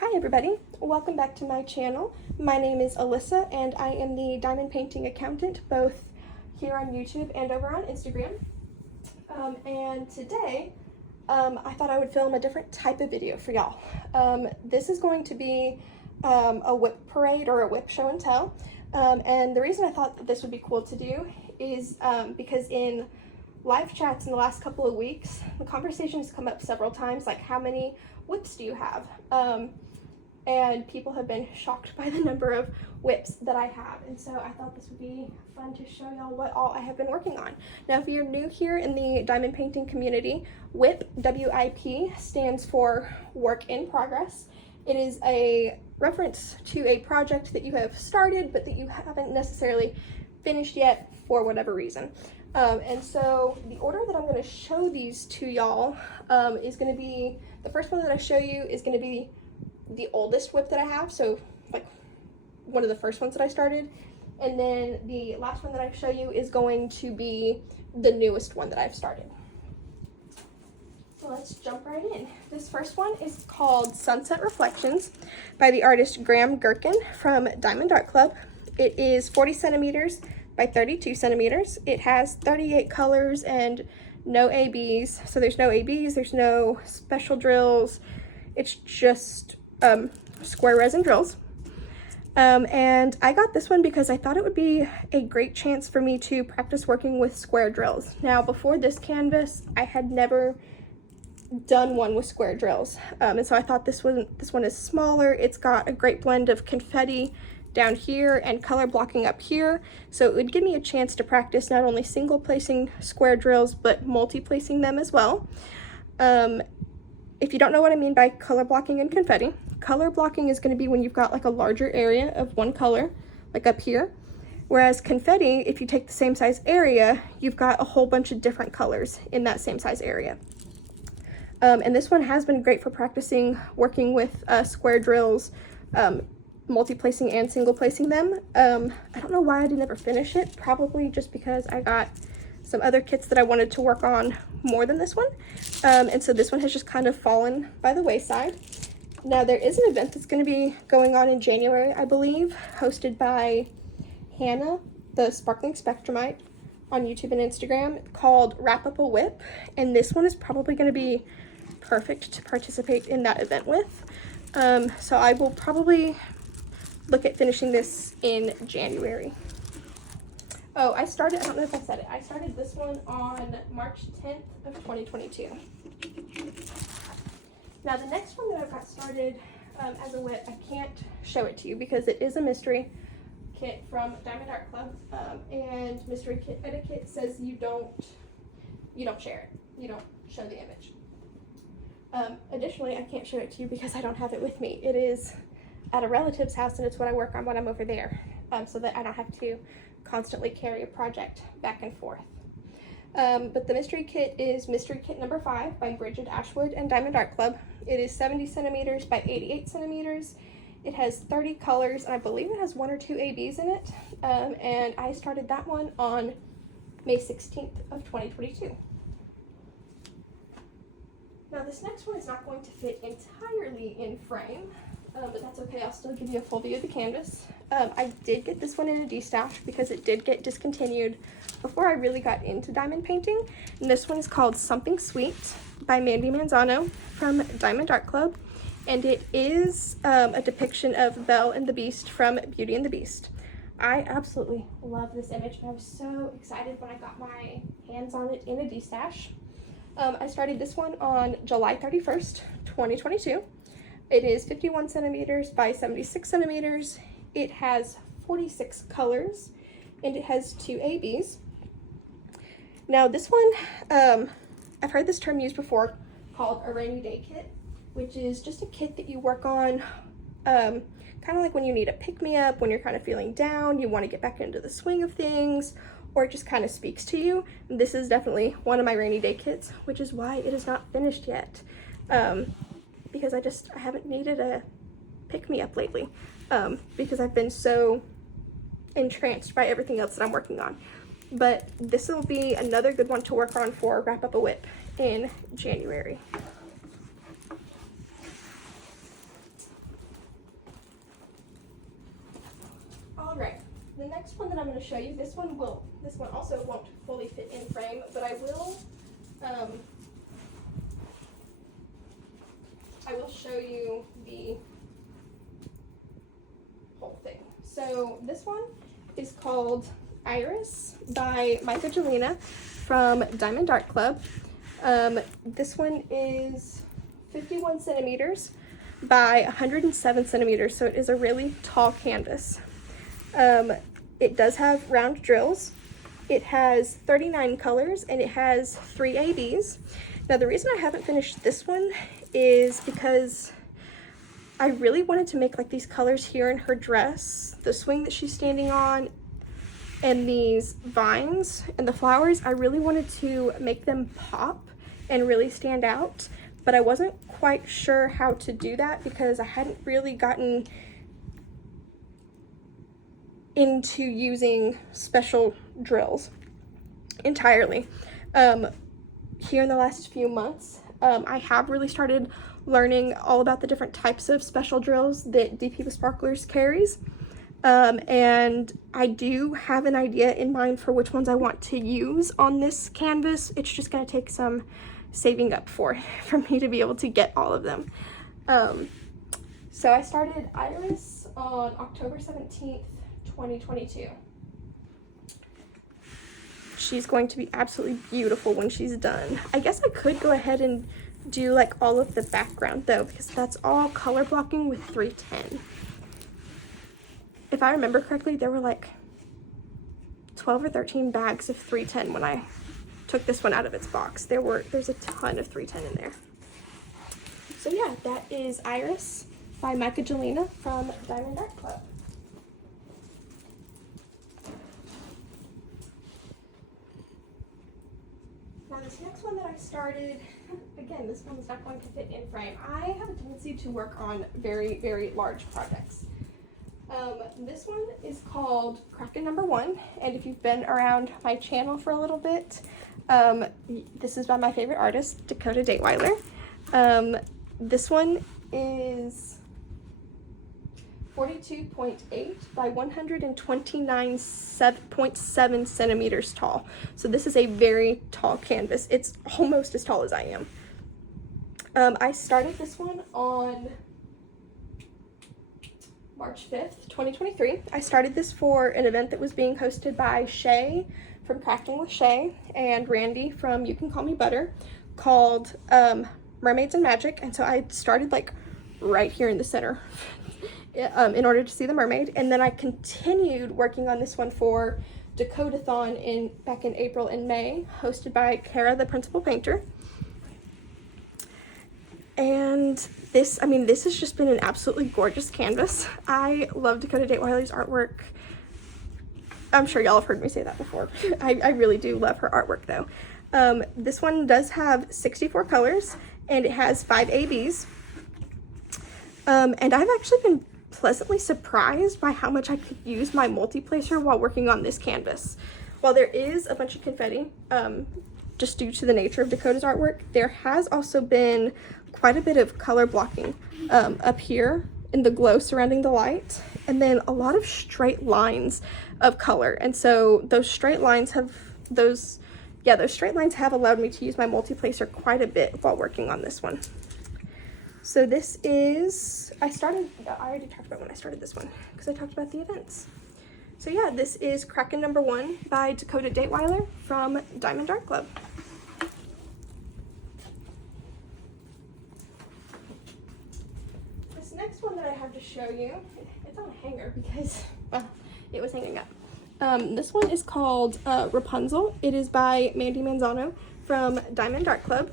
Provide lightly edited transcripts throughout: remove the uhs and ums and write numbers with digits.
Hi everybody, welcome back to my channel. My name is Alyssa and I am the diamond painting accountant both here on YouTube and over on Instagram. And today I thought I would film a different type of video for y'all. This is going to be a WIP parade or a WIP show and tell. And the reason I thought that this would be cool to do is because in live chats in the last couple of weeks, the conversation has come up several times, like how many WIPs do you have? And people have been shocked by the number of WIPs that I have, and so I thought this would be fun to show y'all what all I have been working on. Now, if you're new here in the diamond painting community, WIP, W-I-P, stands for work in progress. It is a reference to a project that you have started but that you haven't necessarily finished yet for whatever reason. And so the order that I'm going to show these to y'all is going to be, the first one that I show you is going to be the oldest WIP that I have, so like one of the first ones that I started, and then the last one that I show you is going to be the newest one that I've started. So let's jump right in. This first one is called Sunset Reflections by the artist Graham Gherkin from Diamond Art Club. It is 40 centimeters by 32 centimeters. It has 38 colors and no ABs. So there's no ABs, there's no special drills. It's just square resin drills. And I got this one because I thought it would be a great chance for me to practice working with square drills. Now, before this canvas, I had never done one with square drills. And so I thought this one is smaller. It's got a great blend of confetti down here and color blocking up here, so it would give me a chance to practice not only single placing square drills but multi-placing them as well. If you don't know what I mean by color blocking and confetti, color blocking is going to be when you've got like a larger area of one color, like up here, whereas confetti, if you take the same size area, you've got a whole bunch of different colors in that same size area. And this one has been great for practicing working with square drills, multi-placing and single placing them. I don't know why I didn't ever finish it, probably just because I got some other kits that I wanted to work on more than this one. And so this one has just kind of fallen by the wayside. Now there is an event that's going to be going on in January, I believe, hosted by Hannah, the Sparkling Spectrumite, on YouTube and Instagram, called Wrap Up a WIP. And this one is probably going to be perfect to participate in that event with. So I will probably look at finishing this in January. Oh, I don't know if I said it, I started this one on March 10th of 2022. Now the next one that I've got started as a WIP, I can't show it to you because it is a mystery kit from Diamond Art Club, and mystery kit etiquette says you don't share it, you don't show the image. Additionally, I can't show it to you because I don't have it with me. It is at a relative's house and it's what I work on when I'm over there, so that I don't have to constantly carry a project back and forth. But the mystery kit is mystery kit number 5 by Bridget Ashwood and Diamond Art Club. It is 70 centimeters by 88 centimeters. It has 30 colors and I believe it has 1 or 2 ABs in it. And I started that one on May 16th of 2022. Now this next one is not going to fit entirely in frame, but that's okay, I'll still give you a full view of the canvas. I did get this one in a D-stash because it did get discontinued before I really got into diamond painting. And this one is called Something Sweet by Mandy Manzano from Diamond Art Club. And it is a depiction of Belle and the Beast from Beauty and the Beast. I absolutely love this image and I was so excited when I got my hands on it in a D-stash. I started this one on July 31st, 2022. It is 51 centimeters by 76 centimeters. It has 46 colors and it has 2 ABs. Now this one, I've heard this term used before, called a rainy day kit, which is just a kit that you work on kind of like when you need a pick-me-up, when you're kind of feeling down, you want to get back into the swing of things, or it just kind of speaks to you. This is definitely one of my rainy day kits, which is why it is not finished yet. Because I haven't needed a pick-me-up lately, because I've been so entranced by everything else that I'm working on. But this will be another good one to work on for Wrap Up a WIP in January. next one that I'm going to show you, this one also won't fully fit in frame, but I will show you the whole thing. So this one is called Iris by Michelangelo from Diamond Art Club. This one is 51 centimeters by 107 centimeters, so it is a really tall canvas. It does have round drills. It has 39 colors and it has 3 ABs. Now the reason I haven't finished this one is because I really wanted to make like these colors here in her dress, the swing that she's standing on, and these vines and the flowers. I really wanted to make them pop and really stand out, but I wasn't quite sure how to do that because I hadn't really gotten into using special drills entirely. Here in the last few months, I have really started learning all about the different types of special drills that DP with Sparklers carries. And I do have an idea in mind for which ones I want to use on this canvas. It's just going to take some saving up for me to be able to get all of them. So I started Iris on October 17th, 2022. She's going to be absolutely beautiful when she's done. I guess I could go ahead and do like all of the background though, because that's all color blocking with 310. If I remember correctly, there were like 12 or 13 bags of 310 when I took this one out of its box. There's a ton of 310 in there. So yeah, that is Iris by Michelangelo from Diamond Art Club. Now this next one that I started, again, this one is not going to fit in frame. I have a tendency to work on very, very large projects. This one is called Kraken #1, and if you've been around my channel for a little bit, this is by my favorite artist, Dakota Dateweiler. This one is 42.8 by 129.7 centimeters tall. So this is a very tall canvas. It's almost as tall as I am. I started this one on March 5th, 2023. I started this for an event that was being hosted by Shay from Crafting with Shay and Randy from You Can Call Me Butter, called Mermaids and Magic. And so I started like right here in the center in order to see the mermaid. And then I continued working on this one for Dakota-thon back in April and May, hosted by Carra, the principal painter. And this has just been an absolutely gorgeous canvas. I love Dakota Dateweiler's artwork. I'm sure y'all have heard me say that before. I really do love her artwork though. This one does have 64 colors and it has 5 ABs. And I've actually been pleasantly surprised by how much I could use my multi-placer while working on this canvas. While there is a bunch of confetti, just due to the nature of Dakota's artwork, there has also been quite a bit of color blocking up here in the glow surrounding the light, and then a lot of straight lines of color. And so those straight lines have allowed me to use my multi-placer quite a bit while working on this one. So this is, I already talked about when I started this one because I talked about the events. So yeah, this is Kraken #1 by Dakota Dateweiler from Diamond Art Club. This next one that I have to show you, it's on a hanger because, well, it was hanging up. This one is called Rapunzel. It is by Mandy Manzano from Diamond Art Club.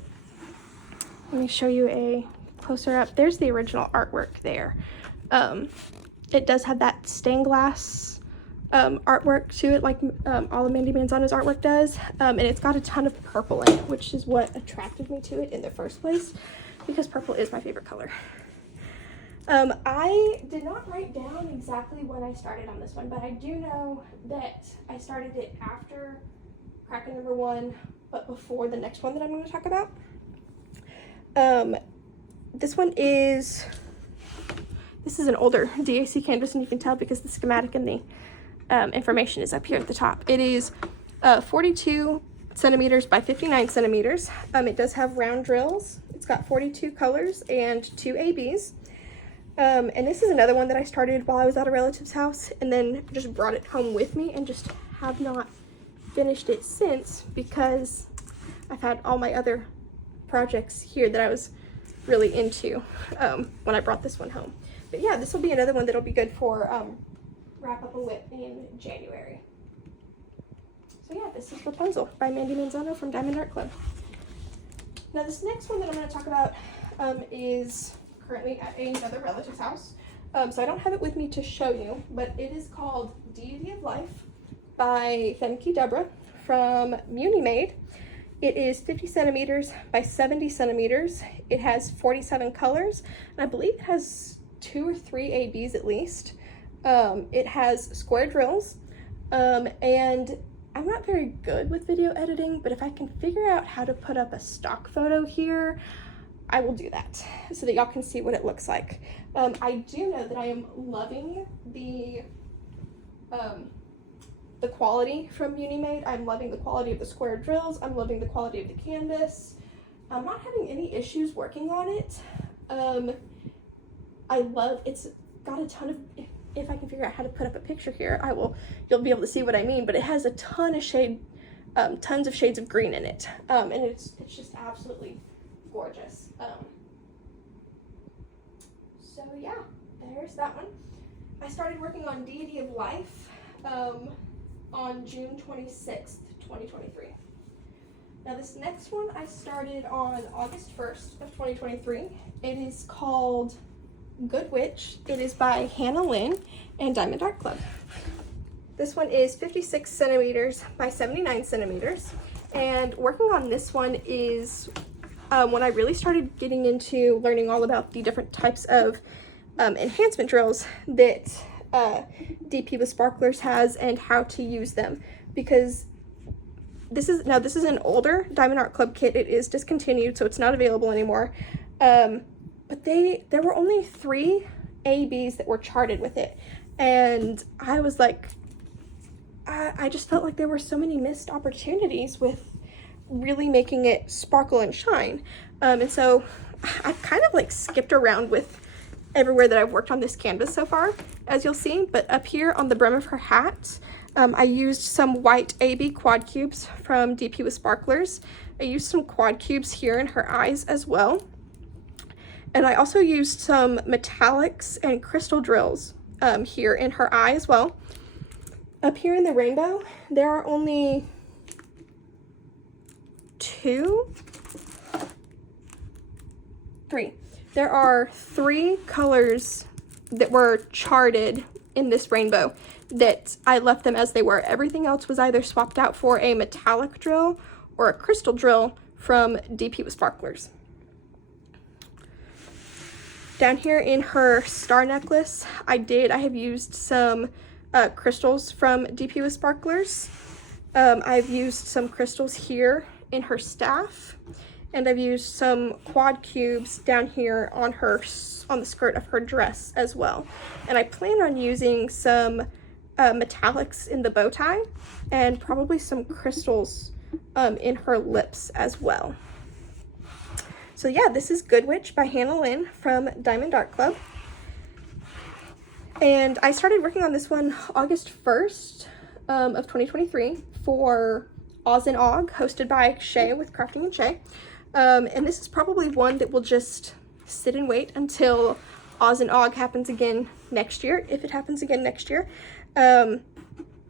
Let me show you a closer up. There's the original artwork there. It does have that stained glass artwork to it, like all of Mandy Manzano's artwork does, and it's got a ton of purple in it, which is what attracted me to it in the first place, because purple is my favorite color. I did not write down exactly when I started on this one, but I do know that I started it after Kraken #1, but before the next one that I'm going to talk about. This is an older DAC canvas, and you can tell because the schematic and the information is up here at the top. It is 42 centimeters by 59 centimeters. It does have round drills. It's got 42 colors and 2 ABs. And this is another one that I started while I was at a relative's house and then just brought it home with me and just have not finished it since because I've had all my other projects here that I was really into when I brought this one home. But yeah, this will be another one that'll be good for wrap up a WIP in January. So yeah, this is Rapunzel by Mandy Manzano from Diamond Art Club. Now this next one that I'm going to talk about is currently at another relative's house. So I don't have it with me to show you, but it is called Deity of Life by Femke Deborah from Muni Made. It is 50 centimeters by 70 centimeters. It has 47 colors, and I believe it has 2 or 3 ABs at least. It has square drills, and I'm not very good with video editing, but if I can figure out how to put up a stock photo here, I will do that so that y'all can see what it looks like. I do know that I am loving the quality from Muni Made. I'm loving the quality of the square drills. I'm loving the quality of the canvas. I'm not having any issues working on it. It's got a ton of, if I can figure out how to put up a picture here, you'll be able to see what I mean, but it has a ton of tons of shades of green in it. And it's just absolutely gorgeous. So yeah, there's that one. I started working on Deity of Life on June 26th, 2023. Now this next one I started on August 1st of 2023. It is called Good Witch. It is by Hannah Lynn and Diamond Art Club. This one is 56 centimeters by 79 centimeters. And working on this one is when I really started getting into learning all about the different types of enhancement drills that DP with Sparklers has and how to use them, because this is an older Diamond Art Club kit. It is discontinued, so it's not available anymore. But there were only 3 ABs that were charted with it, and I was like, I just felt like there were so many missed opportunities with really making it sparkle and shine. And so I've kind of like skipped around with everywhere that I've worked on this canvas so far, as you'll see. But up here on the brim of her hat, I used some white AB quad cubes from DP with Sparklers. I used some quad cubes here in her eyes as well. And I also used some metallics and crystal drills here in her eye as well. Up here in the rainbow, there are only 3. There are 3 colors that were charted in this rainbow that I left them as they were. Everything else was either swapped out for a metallic drill or a crystal drill from DP with Sparklers. Down here in her star necklace, I have used some crystals from DP with Sparklers. I've used some crystals here in her staff, and I've used some quad cubes down here on the skirt of her dress as well. And I plan on using some metallics in the bow tie and probably some crystals in her lips as well. So yeah, this is Good Witch by Hannah Lynn from Diamond Art Club. And I started working on this one August 1st of 2023 for Oz and Og, hosted by Shay with Crafting and Shay. And this is probably one that will just sit and wait until Oz and Og happens again next year, if it happens again next year.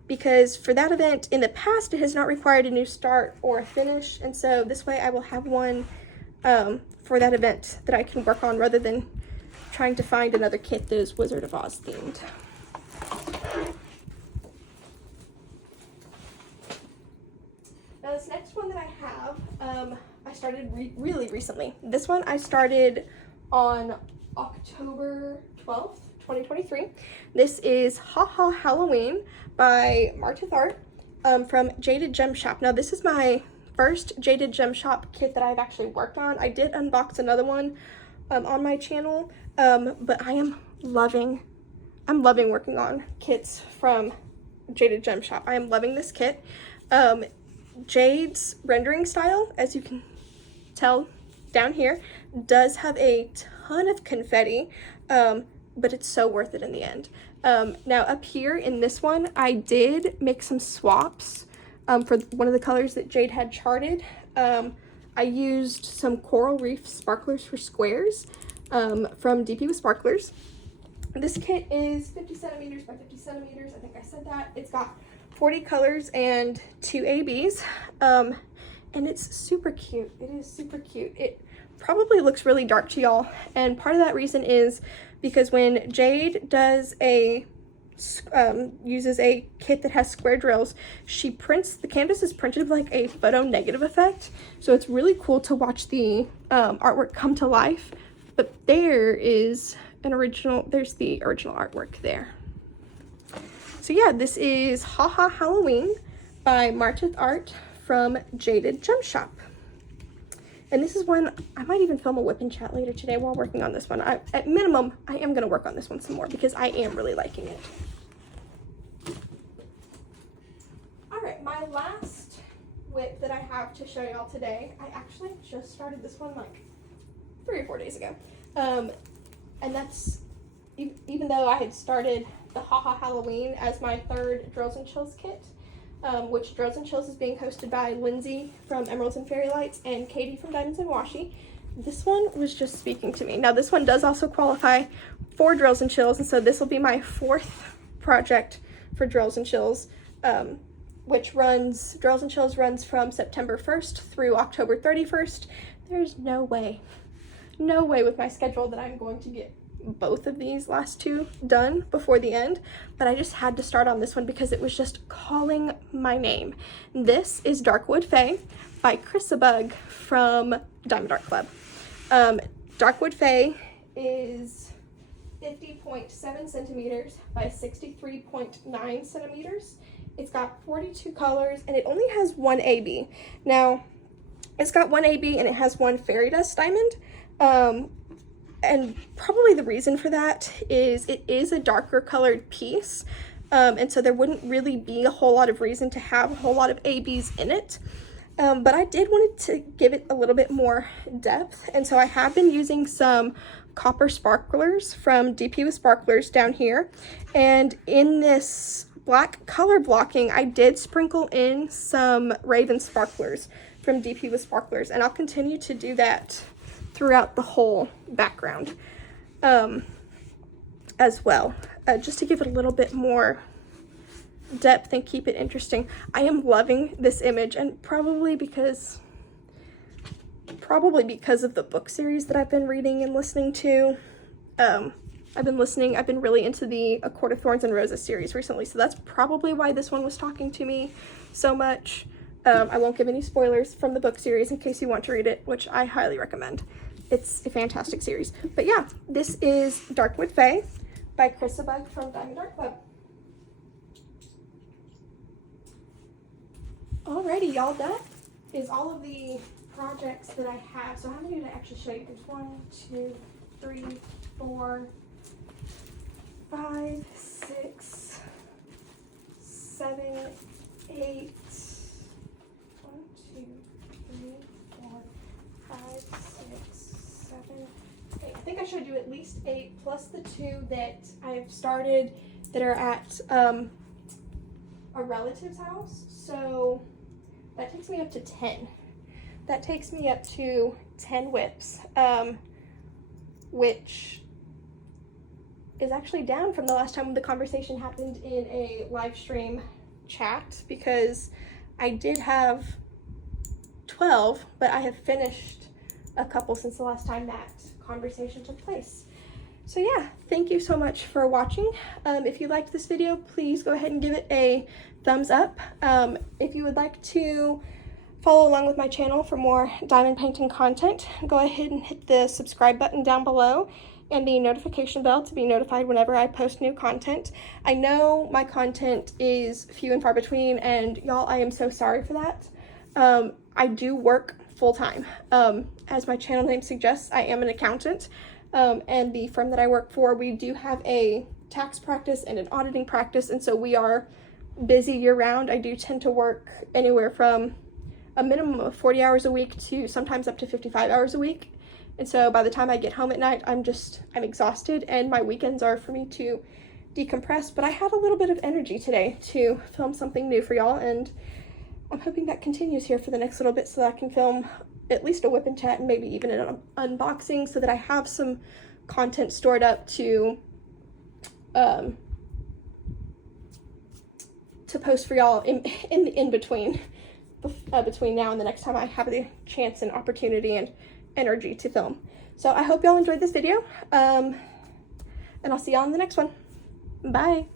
Because for that event in the past, it has not required a new start or a finish. And so this way I will have one for that event that I can work on rather than trying to find another kit that is Wizard of Oz themed. Now this next one that I have, I started really recently. This one I started on October 12th, 2023. This is Ha Ha Halloween by Martith Art from Jaded Gem Shop. Now this is my first Jaded Gem Shop kit that I've actually worked on. I did unbox another one on my channel, but I'm loving working on kits from Jaded Gem Shop. I am loving this kit. Jade's rendering style, as you can tell down here, does have a ton of confetti, but it's so worth it in the end. Now up here in this one, I did make some swaps for one of the colors that Jade had charted. I used some Coral Reef Sparklers for Squares from DP with Sparklers. This kit is 50 centimeters by 50 centimeters. I think I said that. It's got 40 colors and 2 ABs, and it's super cute. It is super cute. It probably looks really dark to y'all, and part of that reason is because when Jade does uses a kit that has square drills, she prints, the canvas is printed like a photo negative effect, so it's really cool to watch the artwork come to life. But there's the original artwork there. So yeah, this is Ha Ha Halloween by Martith Art from Jaded Gem Shop. And this is one, I might even film a whip and chat later today while working on this one. At minimum, I am going to work on this one some more because I am really liking it. All right, my last whip that I have to show y'all today, I actually just started this one like 3 or 4 days ago. And that's, even though I had started the Ha Ha Halloween as my 3rd Drills and Chills kit, which Drills and Chills is being hosted by Lindsay from Emeralds and Fairy Lights and Katie from Diamonds and Washi. This one was just speaking to me. Now this one does also qualify for Drills and Chills, and so this will be my 4th project for Drills and Chills, which Drills and Chills runs from September 1st through October 31st. There's no way with my schedule that I'm going to get both of these last 2 done before the end, but I just had to start on this one because it was just calling my name. This is Darkwood Fay by Chrisabug from Diamond Art Club. Darkwood Fay is 50.7 centimeters by 63.9 centimeters. It's got 42 colors and it only has 1 AB. Now, it's got 1 AB and it has 1 fairy dust diamond. And probably the reason for that is it is a darker colored piece, and so there wouldn't really be a whole lot of reason to have a whole lot of ABs in it, but I did want to give it a little bit more depth, and so I have been using some copper sparklers from DP with Sparklers down here, and in this black color blocking I did sprinkle in some Raven sparklers from DP with Sparklers, and I'll continue to do that throughout the whole background as well, just to give it a little bit more depth and keep it interesting. I am loving this image, and probably because of the book series that I've been reading and listening to. I've been really into the A Court of Thorns and Roses series recently, so that's probably why this one was talking to me so much. I won't give any spoilers from the book series in case you want to read it, which I highly recommend. It's a fantastic series. But yeah, this is Darkwood Fay by Chrisabug from Diamond Art Club. Alrighty, y'all, that is all of the projects that I have. So how many did I actually show you? There's 1, 2, 3, 4, 5, 6, 7, 8. 1, 2, 3, 4, 5, 6, 7, 8. I think I showed you at least 8 plus the 2 that I've started that are at a relative's house. So that takes me up to 10. That takes me up to 10 whips, which is actually down from the last time the conversation happened in a live stream chat, because I did have 12, but I have finished a couple since the last time that conversation took place. So yeah, thank you so much for watching. If you liked this video, please go ahead and give it a thumbs up. If you would like to follow along with my channel for more diamond painting content, go ahead and hit the subscribe button down below and the notification bell to be notified whenever I post new content. I know my content is few and far between, and y'all, I am so sorry for that. I do work full-time. As my channel name suggests, I am an accountant, and the firm that I work for, we do have a tax practice and an auditing practice, and so we are busy year-round. I do tend to work anywhere from a minimum of 40 hours a week to sometimes up to 55 hours a week. And so by the time I get home at night, I'm exhausted, and my weekends are for me to decompress. But I had a little bit of energy today to film something new for y'all, and I'm hoping that continues here for the next little bit so that I can film at least a whip and chat and maybe even an unboxing so that I have some content stored up to post for y'all in between now and the next time I have the chance and opportunity and energy to film. So I hope y'all enjoyed this video, and I'll see y'all in the next one. Bye.